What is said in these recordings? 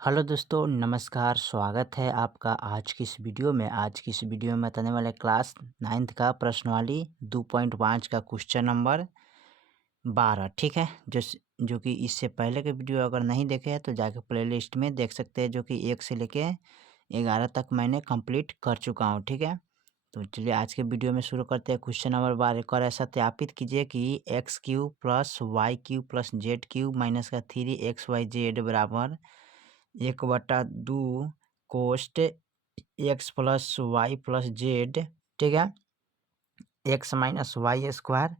Hello दोस्तों, नमस्कार। स्वागत है आपका आज की इस वीडियो में। आज की इस वीडियो में बताने वाले क्लास 9th का प्रश्नावली 2.5 का क्वेश्चन नंबर 12। ठीक है, जो कि इससे पहले के वीडियो अगर नहीं देखे हैं तो जाकर प्लेलिस्ट में देख सकते हैं, जो कि 1 से लेके 11 तक मैंने कंप्लीट कर चुका हूँ। ठीक है, तो चलिए आज के वीडियो में शुरू करते हैं। क्वेश्चन नंबर 12 कर सत्यापित कीजिए कि x cube plus y cube plus z cube minus का 3xyz बराबर 1/2 कोस्ट x plus y plus z. ठीक है, x minus y square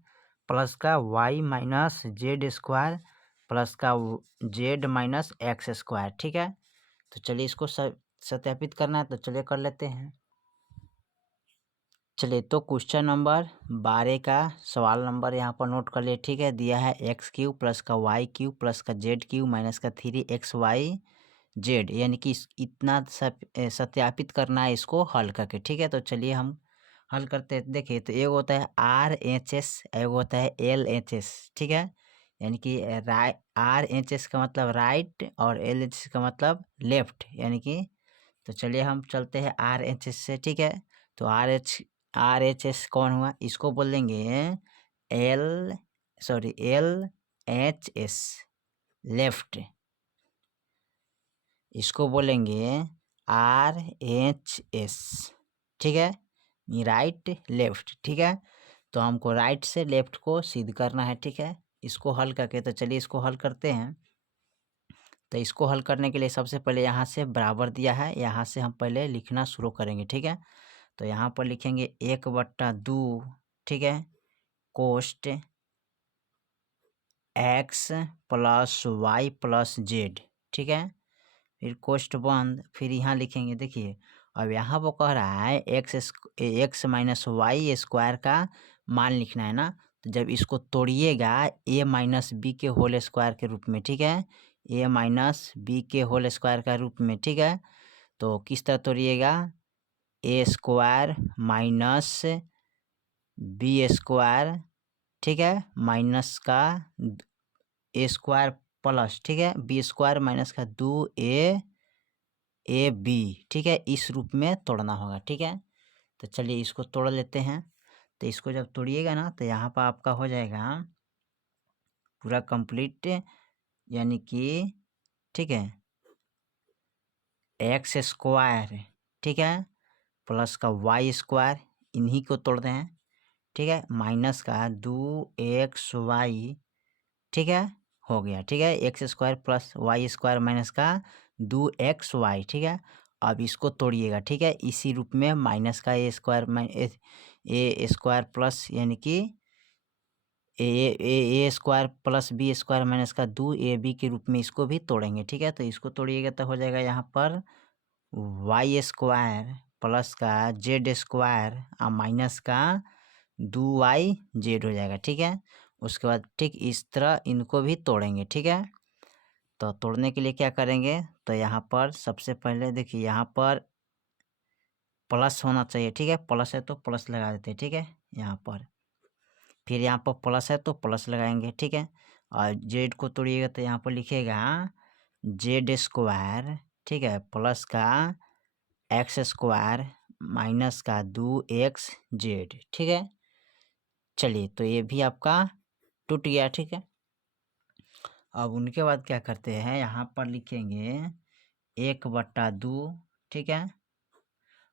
plus का y minus z square plus का जेड माइनस एक्स स्क्वायर। ठीक है, तो चलिए इसको सत्यापित करना है, तो चलिए कर लेते हैं। चलिए, तो क्वेश्चन नंबर 12 का सवाल नंबर यहाँ पर नोट कर लिए। ठीक है, दिया है एक्स क्यूब प्लस का वाई क्यूब प्लस का जेड क्यूब माइनस का 3xy जेड, यानी कि इतना सत्यापित करना है इसको हल करके। ठीक है, तो चलिए हम हल करते हैं। देखिए, तो एक होता है RHS, एक होता है LHS। ठीक है, यानी कि RHS का मतलब राइट और LHS का मतलब लेफ्ट, यानी कि तो चलिए हम चलते हैं RHS से। ठीक है, तो RHS कौन हुआ, इसको बोल देंगे LHS लेफ्ट, इसको बोलेंगे RHS। ठीक है, ये राइट लेफ्ट। ठीक है, तो हमको राइट से लेफ्ट को सिद्ध करना है। ठीक है, इसको हल करके, तो चलिए इसको हल करते हैं। तो इसको हल करने के लिए सबसे पहले यहाँ से बराबर दिया है, यहाँ से हम पहले लिखना शुरू करेंगे। ठीक है, तो यहाँ पर लिखेंगे 1/2। ठीक है, cost x plus y plus z. ठीक है, फिर कोष्ट बंद, फिर यहाँ लिखेंगे। देखिए, अब यहाँ वो कह रहा है एक्स माइनस वाई स्क्वायर का मान लिखना है ना, तो जब इसको तोड़िएगा ए माइनस बी के होल स्क्वायर के रूप में। ठीक है, ए माइनस बी के होल स्क्वायर का रूप में। ठीक है, तो किस तरह तोड़िएगा, ए स्क्वायर माइनस बी स्क्वायर। ठीक है, माइनस का ए स्क्वायर प्लस, ठीक है, बी स्क्वायर माइनस का 2ab। ठीक है, इस रूप में तोड़ना होगा। ठीक है, तो चलिए इसको तोड़ लेते हैं। तो इसको जब तोड़िएगा ना, तो यहाँ पर आपका हो जाएगा पूरा कंप्लीट, यानी कि ठीक है, एक्स स्क्वायर, ठीक है, प्लस का वाई स्क्वायर, इन्हीं को तोड़ दें। ठीक है, माइनस का 2xy। ठीक है, हो गया। ठीक है, x square plus y square minus का 2xy। ठीक है, अब इसको तोड़िएगा। ठीक है, इसी रूप में माइनस का ए स्क्वायर प्लस, यानी कि a square plus b square minus का 2ab के रूप में इसको भी तोड़ेंगे। ठीक है, तो इसको तोड़िएगा तो हो जाएगा यहाँ पर वाई स्क्वायर प्लस का जेड स्क्वायर और माइनस का 2yz हो जाएगा। ठीक है, उसके बाद ठीक इस तरह इनको भी तोड़ेंगे। ठीक है, तो तोड़ने के लिए क्या करेंगे, तो यहाँ पर सबसे पहले देखिए, यहाँ पर प्लस होना चाहिए। ठीक है, प्लस है तो प्लस लगा देते हैं। ठीक है, यहाँ पर फिर यहाँ पर प्लस है तो प्लस लगाएंगे। ठीक है, और जेड को तोड़िएगा तो यहाँ पर लिखेगा जेड स्क्वायर। ठीक है, प्लस का एक्स स्क्वायर माइनस का 2xz। ठीक है, चलिए, तो ये भी आपका टूट गया। ठीक है, अब उनके बाद क्या करते हैं, यहाँ पर लिखेंगे 1/2। ठीक है,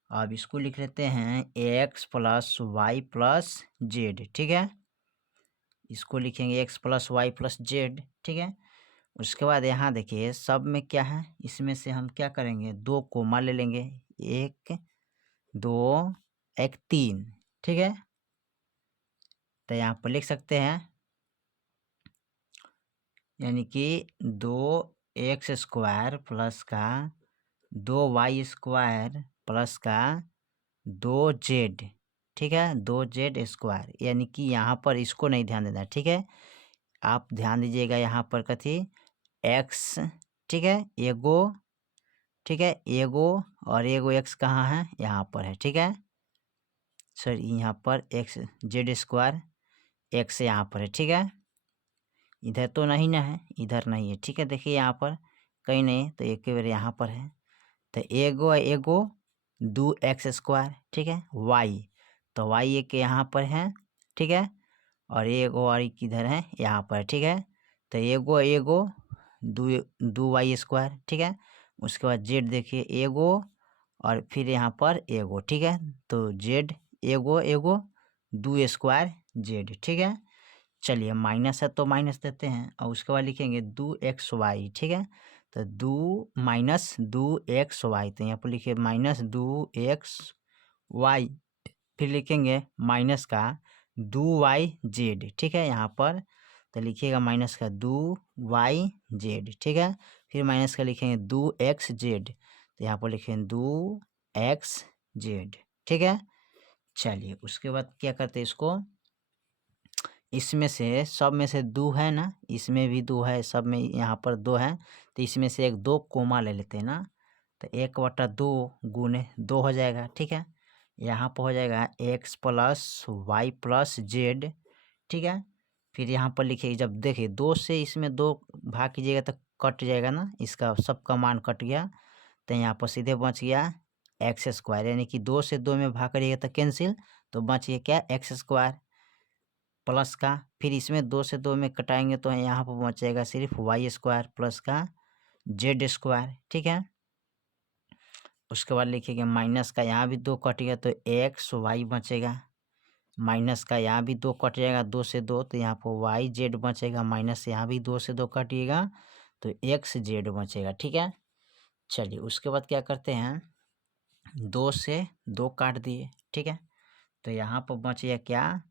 अब इसको लिख लेते हैं x plus y plus z. ठीक है, इसको लिखेंगे x plus y plus z. ठीक है, उसके बाद यहाँ देखिए सब में क्या है, इसमें से हम क्या करेंगे, 2 कोमा ले लेंगे, 1 2 1 3। ठीक है, तो यहाँ पर लिख सकते हैं, यानी कि 2x स्क्वायर प्लस का 2y स्क्वायर प्लस का 2z। ठीक है, 2z स्क्वायर, यानी कि यहाँ पर इसको नहीं ध्यान देना। ठीक है, आप ध्यान दीजिएगा यहाँ पर कथी x। ठीक है, एगो, ठीक है, एगो और एगो x कहाँ है, यहाँ पर है। ठीक है, सर यहाँ पर x जेड स्क्वायर x यहाँ पर है। ठीक है, इधर तो नहीं ना है, इधर नहीं है। ठीक है, देखिए यहाँ पर कहीं नहीं, तो एक बार यहाँ पर है, तो एगो एगो 2x², ठीक है, y, तो y एक यहाँ पर है, ठीक है, और एगो और किधर है, यहाँ पर, ठीक है, तो एगो एगो 2y², ठीक है। उसके बाद z देखिए एगो और फिर यहाँ पर एगो, ठीक है, तो z एगो एगो 2² z, ठीक है। चलिए माइनस है तो माइनस देते हैं और उसके बाद लिखेंगे 2xy, ठीक है, तो 2 - 2xy, तो यहाँ पर लिखिए -2xy, फिर लिखेंगे माइनस का 2yz, ठीक है, यहाँ पर तो लिखिएगा माइनस का 2yz, ठीक है, फिर माइनस का लिखेंगे 2xz, तो यहाँ पर लिखेंगे 2xz, ठीक है। चलिए उसके बाद क्या करते हैं, इसको इसमें से सब में से 2 है ना, इसमें भी 2 है, सब में यहाँ पर 2 है, तो इसमें से एक 2 कोमा ले लेते हैं ना, तो 1/2 गुने 2 हो जाएगा, ठीक है। यहाँ पर हो जाएगा x + y + z, ठीक है। फिर यहाँ पर लिखिए, जब देखिए 2 से इसमें 2 भाग कीजिएगा तो कट जाएगा ना, इसका सबका मान कट गया, तो यहाँ पर सीधे बच गया x², यानी कि 2 से 2 में भाग करिएगा तो कैंसिल, तो बच गया क्या, x² प्लस का, फिर इसमें 2 से 2 में कटाएंगे तो यहाँ पर बचेगा सिर्फ y² प्लस का z², ठीक है। उसके बाद लिखिएगा माइनस का, यहाँ भी 2 कट गया तो xy बचेगा, माइनस का यहाँ भी 2 कट जाएगा, 2 से 2, तो यहाँ पर yz बचेगा, माइनस यहाँ भी 2 से 2 कटिएगा तो xz बचेगा, ठीक है। चलिए उसके बाद क्या करते हैं, 2 से 2 काट दिए, ठीक है, तो यहाँ पर बच गया क्या,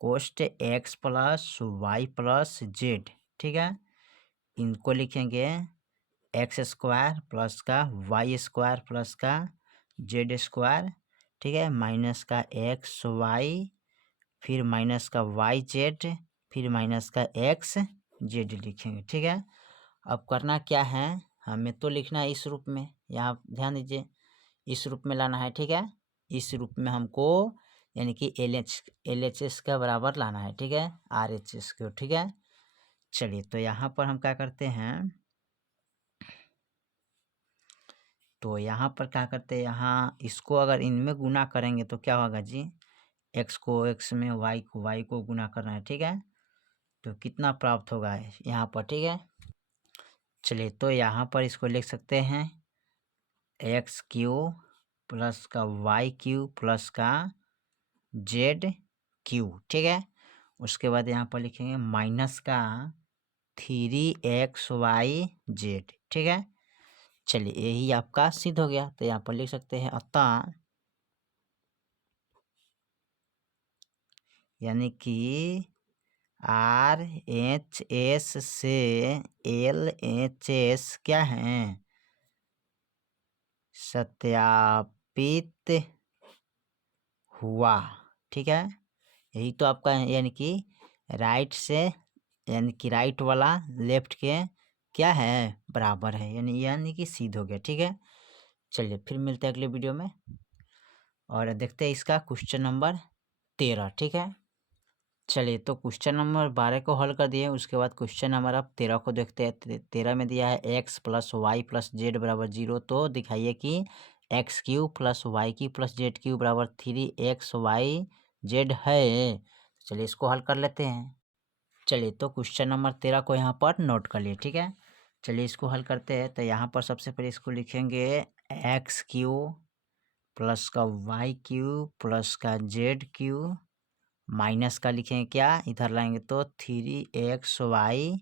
कोष्ट x + y + z, ठीक है, इनको लिखेंगे x² प्लस का y² प्लस का z², ठीक है, माइनस का xy, फिर माइनस का yz, फिर माइनस का xz लिखेंगे, ठीक है। अब करना क्या है, हमें तो लिखना है इस रूप में, यहाँ ध्यान दीजिए, इस रूप में लाना है, ठीक है, इस रूप में हमको यानी कि LHS का बराबर लाना है, ठीक है, RHS को, ठीक है। चलिए तो यहाँ पर हम क्या करते हैं, तो यहाँ पर क्या करते हैं, यहाँ इसको अगर इनमें गुना करेंगे तो क्या होगा जी, x को x में, y को गुना करना है, ठीक है, तो कितना प्राप्त होगा यहाँ पर, ठीक है। चलिए तो यहाँ पर इसको लिख सकते हैं x³ प्लस का y³ प्लस का z³, ठीक है। उसके बाद यहाँ पर लिखेंगे माइनस का 3xyz, ठीक है। चलिए यही आपका सिद्ध हो गया, तो यहाँ पर लिख सकते हैं अतः, यानी कि RHS से LHS क्या है, सत्यापित हुआ, ठीक है। यही तो आपका यानी कि राइट से, यानी कि राइट वाला लेफ्ट के क्या है, बराबर है, यानी कि सिद्ध हो गया, ठीक है। चलिए फिर मिलते हैं अगले वीडियो में और देखते हैं इसका क्वेश्चन नंबर 13, ठीक है। चलिए तो क्वेश्चन नंबर 12 को हल कर दिए, उसके बाद क्वेश्चन नंबर अब 13 को देखते हैं। 13 में दिया है x + y + z = 0, तो दिखाइए कि x³ + y³ + z³ = 3xyz है। चलिए इसको हल कर लेते हैं। चलिए तो क्वेश्चन नंबर 13 को यहाँ पर नोट कर लिए, ठीक है। चलिए इसको हल करते हैं, तो यहाँ पर सबसे पहले इसको लिखेंगे x³ प्लस का y³ प्लस का z³ माइनस का लिखेंगे क्या, इधर लाएंगे तो 3xyz,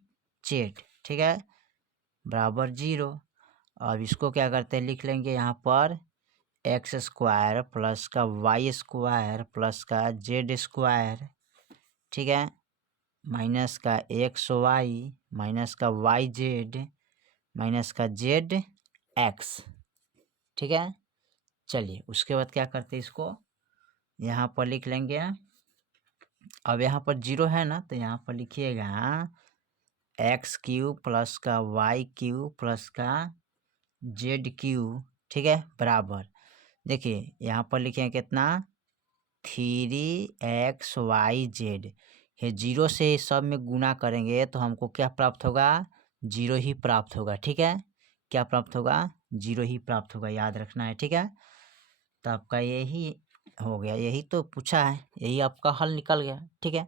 ठीक है, बराबर 0। अब इसको क्या करते हैं, लिख लेंगे यहाँ पर x² प्लस का y² प्लस का z², ठीक है, माइनस का xy माइनस का yz माइनस का zx, ठीक है। चलिए उसके बाद क्या करते हैं, इसको यहाँ पर लिख लेंगे। अब यहाँ पर 0 है ना, तो यहाँ पर लिखिएगा x³ प्लस का y³ प्लस का z³, ठीक है, बराबर, देखिए यहाँ पर लिखेंगे कितना, 3xyz, ये 0 से सब में गुना करेंगे तो हमको क्या प्राप्त होगा, 0 ही प्राप्त होगा, ठीक है। क्या प्राप्त होगा, 0 ही प्राप्त होगा, याद रखना है। ठीक है, तो आपका यही हो गया, यही तो पूछा है, यही आपका हल निकल गया। ठीक है,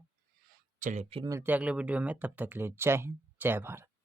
चलिए फिर मिलते हैं अगले वीडियो में, तब तक के लिए जय हिंद, जय भारत।